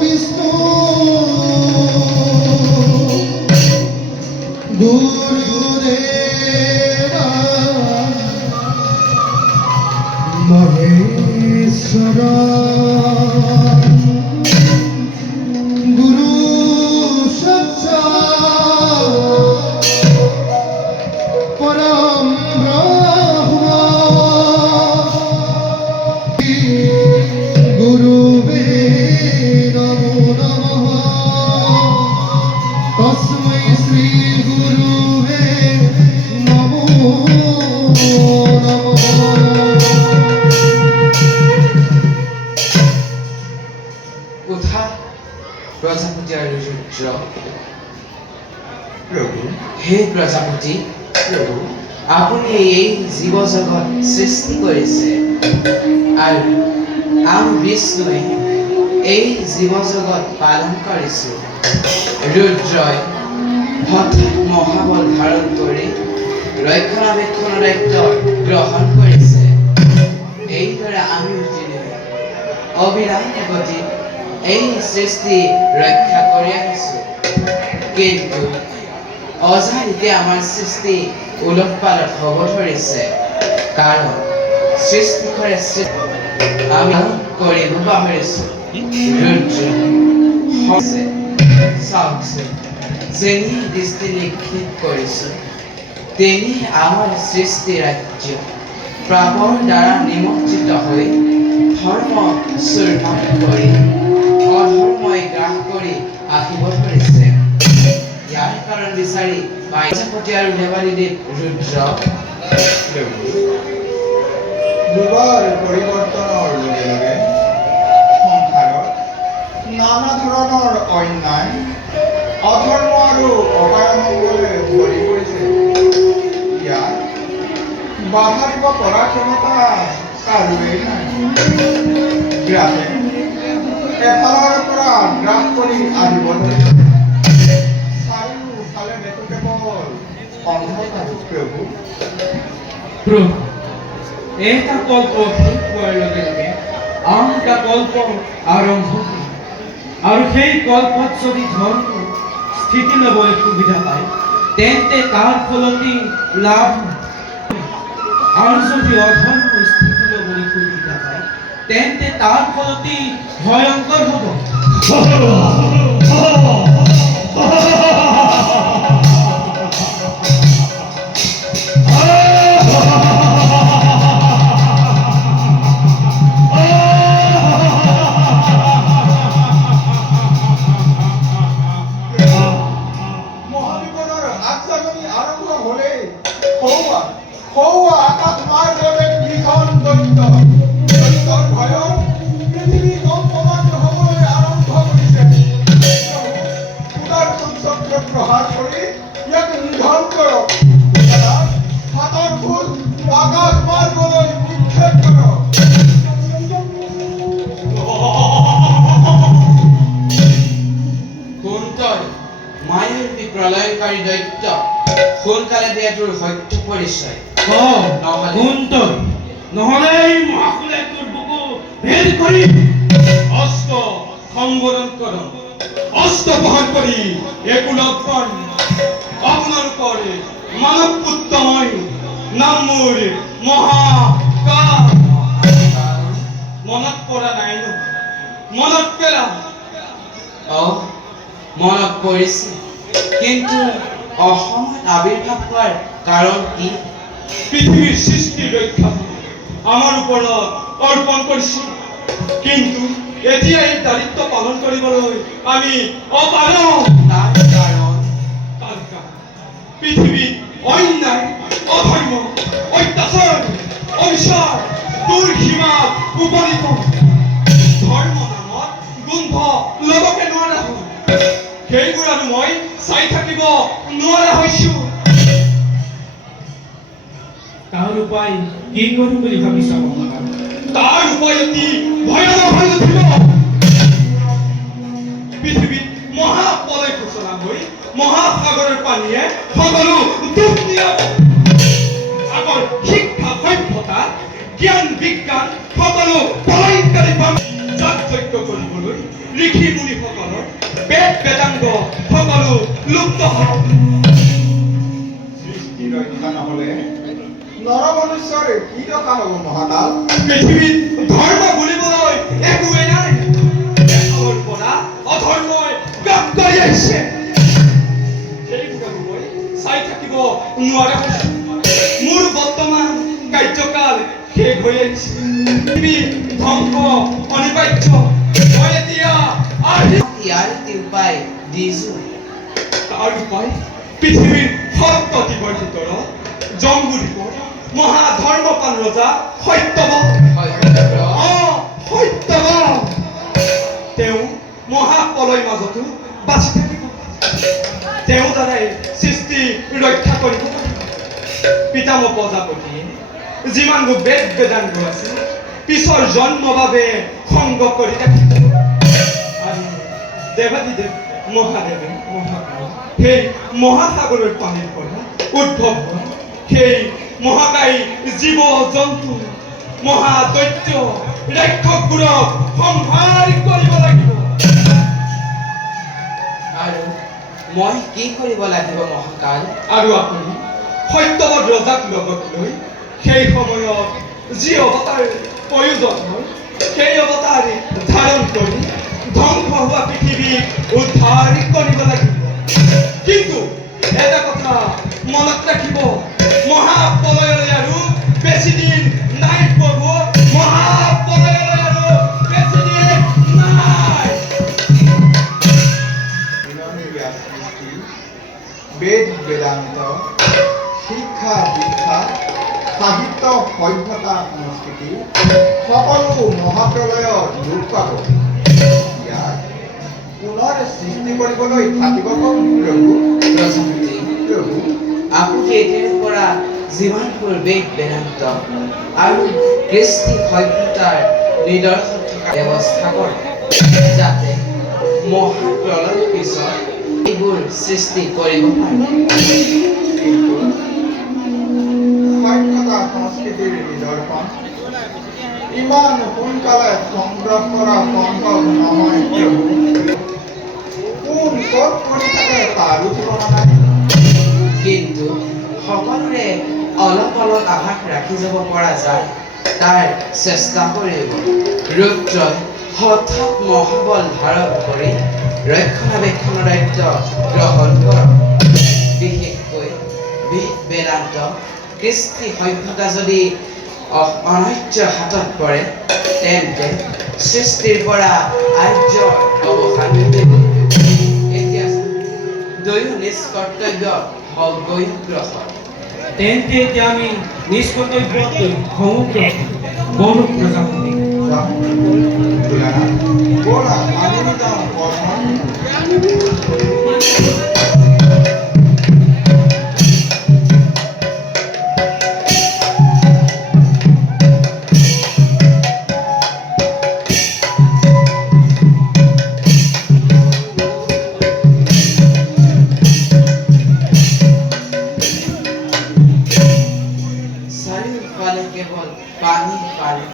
বিষ্ণু গুরুদেবা মহেশ্বর গুরু সাক্ষাৎ পরম ব্রহ্ম গুরুবে নমো নমঃ তস্मै শ্রী গুরুবে নমো নমঃ। কোথা প্রজাপতি আর রুদ্র? প্রভু হে প্রজাপতি, প্রভু আপুনি এই জীৱ জগত সৃষ্টি কৰিছে আৰু আমি বিষ্ণুৱে এই জীৱ জগত পালন কৰিছোঁ। ৰুদ্ৰই হঠাৎ মহাবল ধাৰণ কৰি ৰক্ষণাবেক্ষণৰ দায়িত্ব গ্ৰহণ কৰিছে। এইদৰে আমি অবিৰাম গতিত এই সৃষ্টি ৰক্ষা কৰি আহিছোঁ। কিন্তু অজানিতে আমাৰ সৃষ্টি উলট পালট হ'ব ধৰিছে, কাৰণ সৃষ্টিকৰে আমি কৰিব পাহৰিছোঁ। ৰুদ্ৰ চাওকচোন, যেনি দৃষ্টি নিক্ষেপ কৰিছোঁ তেনি আমাৰ সৃষ্টি ৰাজ্য পাপৰ দ্বাৰা নিমজ্জিত হৈ ধৰ্ম চূৰ্মাৰ কৰি অধৰ্মই গ্ৰাস কৰি আহিব ধৰিছে। ইয়াৰ কাৰণ বিচাৰি প্ৰজাপতি আৰু দেৱালীদেৱ ৰুদ্ৰ প্ৰভু যুগৰ পৰিৱৰ্তনৰ লগে লগে সংসাৰত নানা ধৰণৰ অন্যায় অধৰ্ম আৰু অপায়মঙ্গলে ভৰি পৰিছে। ইয়াত বাধা দিব পৰা ক্ষমতা কাৰোৱেই নাই। গ্ৰাসে এফালৰ পৰা গ্ৰাস কৰি আহিব ধৰিছে। চাৰিওফালে দেখো কেৱল অন্ধকাৰ। প্ৰভু প্ৰভু এটা কল্প শেষ হোৱাৰ লগে লগে আন এটা কল্প আৰম্ভ হয়, আৰু সেই কল্পত যদি ধৰ্ম স্থিতি ল'বলৈ সুবিধা পায় তেন্তে তাৰ ফলতি লাভ হয়, আৰু যদি অধৰ্ম স্থিতি ল'বলৈ সুবিধা পায় তেন্তে তাৰ ফলতি ভয়ংকৰ হ'ব। মহাবিপদৰ আগজাননী আৰম্ভ হ'লেই সৌৱা আকাশ মাৰ্গৰে লিখন দৈত্যৰ ভয়ত পৃথিৱী কম্পমান হ'বলৈ আৰম্ভ কৰিছে। উদাৰচন চক্ৰ প্ৰহাৰ কৰি ইয়াক নিধন কৰক। হাতৰ ফুল আকাশ মাৰ্গলৈ নিক্ষেপ কৰক। কুন্তই মায়াবী প্ৰলয়ংকাৰী দৈত্য সোনকালে দিয়াটোৰ সত্য পৰিচয় নহ'লে এই মহাকুলে তোৰ বুকু ভেদ কৰি অস্ত্ৰ সংবৰণ কৰ, অস্ত্ৰ বহন কৰি একোলগন আপোনালোকৰ মানৱ পুত্ৰ মই নাম মোৰ মহাকাল। মনত পৰা নাই ন? মনত পেলা। মনত পৰিছে, কিন্তু অসমত আবিৰ্ভাৱ হোৱাৰ কাৰণ কি? পৃথিৱীৰ সৃষ্টি ৰক্ষা আমাৰ ওপৰত অৰ্পণ কৰিছিল, কিন্তু এতিয়া এই দায়িত্ব পালন কৰিবলৈ আমি অপাৰগ। তাৰ কাৰণ পৃথিৱীত অন্যায় অধৰ্ম অত্যাচাৰ অবিচাৰ দুৰ্সীমাত উপনীত ধৰ্ম নামত গোন্ধ ল'বকে নোৱাৰা হ'ল। সেইবোৰ আৰু মই চাই থাকিব নোৱাৰা হৈছো। তাৰ উপায় কি কৰিম বুলি ভাবিছা? তাৰ উপায় অতি ভয়ানক হৈ উঠিব। পৃথিৱীত মহাপ্ৰলয় ঘোষণা হৈ মহাসাগৰৰ পানীয়ে সকলো ডুব দিয়াব। আগৰ শিক্ষা সভ্যতা জ্ঞান বিজ্ঞান সকলো প্ৰলয়ংকাৰী যাগযজ্ঞ কৰিবলৈ ঋষি মুনিসকলৰ বেদ বেদাংগ সকলো লুপ্ত হয়। সৃষ্টি ৰক্ষা নহলে নৰমনুষ্যৰ কি ৰক্ষা হব মহাকাল? পৃথিৱীত ধৰ্ম বুলিবলৈ একোৱেই নাই। এফালৰ পৰা অধৰ্মই গাপ কৰি আহিছে। সেইবোৰক মই চাই থাকিব নোৱাৰা হৈছো। মোৰ বৰ্তমান কাৰ্যকাল শেষ হৈ আহিছে। পৃথিৱী ধ্বংস অনিবাৰ্য। মই এতিয়া ইয়াৰ এটি উপায় দিছো। তাৰ উপায় পৃথিৱীৰ সপ্তদ্বীপৰ ভিতৰত জম্বুদ্বীপৰ মহাধৰ্মপাল ৰজা সত্যবান। সত্যবান তেওঁ মহাপ্ৰলয় মাজতো বাচি থাকিব। তেওঁ দ্বাৰাই সৃষ্টি ৰক্ষা কৰিব পাৰিব। পিতামহ প্ৰজাপতিয়ে যিমানবোৰ বেদ বেদাংগ আছে পিছৰ জন্মৰ বাবে সংগ কৰি ৰাখিব। আৰু দেৱাদিদেৱ মহাদেৱে মহাকাল সেই মহাসাগৰৰ পানীৰ পৰা উদ্ভৱ হোৱা সেই মহাকায় জীৱ জন্তু মহাদৈত্য ৰাক্ষসবোৰক সংহাৰ কৰিব লাগিব। আৰু মই কি কৰিব লাগিব মহাকাল? আৰু আপুনি সত্যবত ৰজাক লগত লৈ সেই সময়ত যি অৱতাৰ প্ৰয়োজন হয় সেই অৱতাৰ ধাৰণ কৰি ধ্বংস হোৱা পৃথিৱীক উদ্ধাৰ কৰিব লাগিব। কিন্তু এটা কথা মনত ৰাখিব, মহাপ্ৰলয়লৈ আৰু বেছি দিন নাই প্ৰভু। মহাপ্ৰলয়লৈ আৰু বেছি দিন নাই। বেদ বেদান্ত শিক্ষা দীক্ষা সাহিত্য সভ্যতা সংস্কৃতি সকলো মহাপ্ৰলয়ত লোপ পাব। ইয়াক পুনৰ সৃষ্টি কৰিবলৈ থাকিব কম প্ৰভু। প্ৰজাপতি, প্ৰভু আপুনি এতিয়াৰ পৰা যিমানবোৰ বেদ বেদান্ত আৰু কৃষ্টি সভ্যতাৰ নিদৰ্শন থকা ব্যৱস্থা কৰে যাতে মহাপ্ৰলয়ৰ পিছত এইবোৰ সৃষ্টি কৰিব পাৰে। কিন্তু সভ্যতা সংস্কৃতিৰ নিদৰ্শন ইমান সোনকালে সংগ্ৰহ কৰা সম্ভৱ নহয় প্ৰভু। কোন ক'ত কৰি থাকে তাৰো ঠিকনা নাই। কিন্তু সকলোৰে অলপ অলপ আভাস ৰাখি যাব পৰা যায় তাৰ চেষ্টা কৰিব। ৰুদ্ৰই হঠাৎ মহাবল ধাৰণ কৰি ৰক্ষণাবেক্ষণৰ দায়িত্ব গ্ৰহণ কৰক। বিশেষকৈ বেদ বেদান্ত কৃষ্টি সভ্যতা যদি অনাৰ্যৰ হাতত পৰে তেন্তে সৃষ্টিৰ পৰা আৰ্যৰ অৱসান ঘটিব। এতিয়া দুয়ো নিষ্কৰ্তব্য গৈ গ্ৰহণ। তেন্তে এতিয়া আমি নিষ্কৰ্তব্যতকৈ সমগ্ৰ গৌৰৱ প্ৰজাপতি ব'লা আমি যাওঁ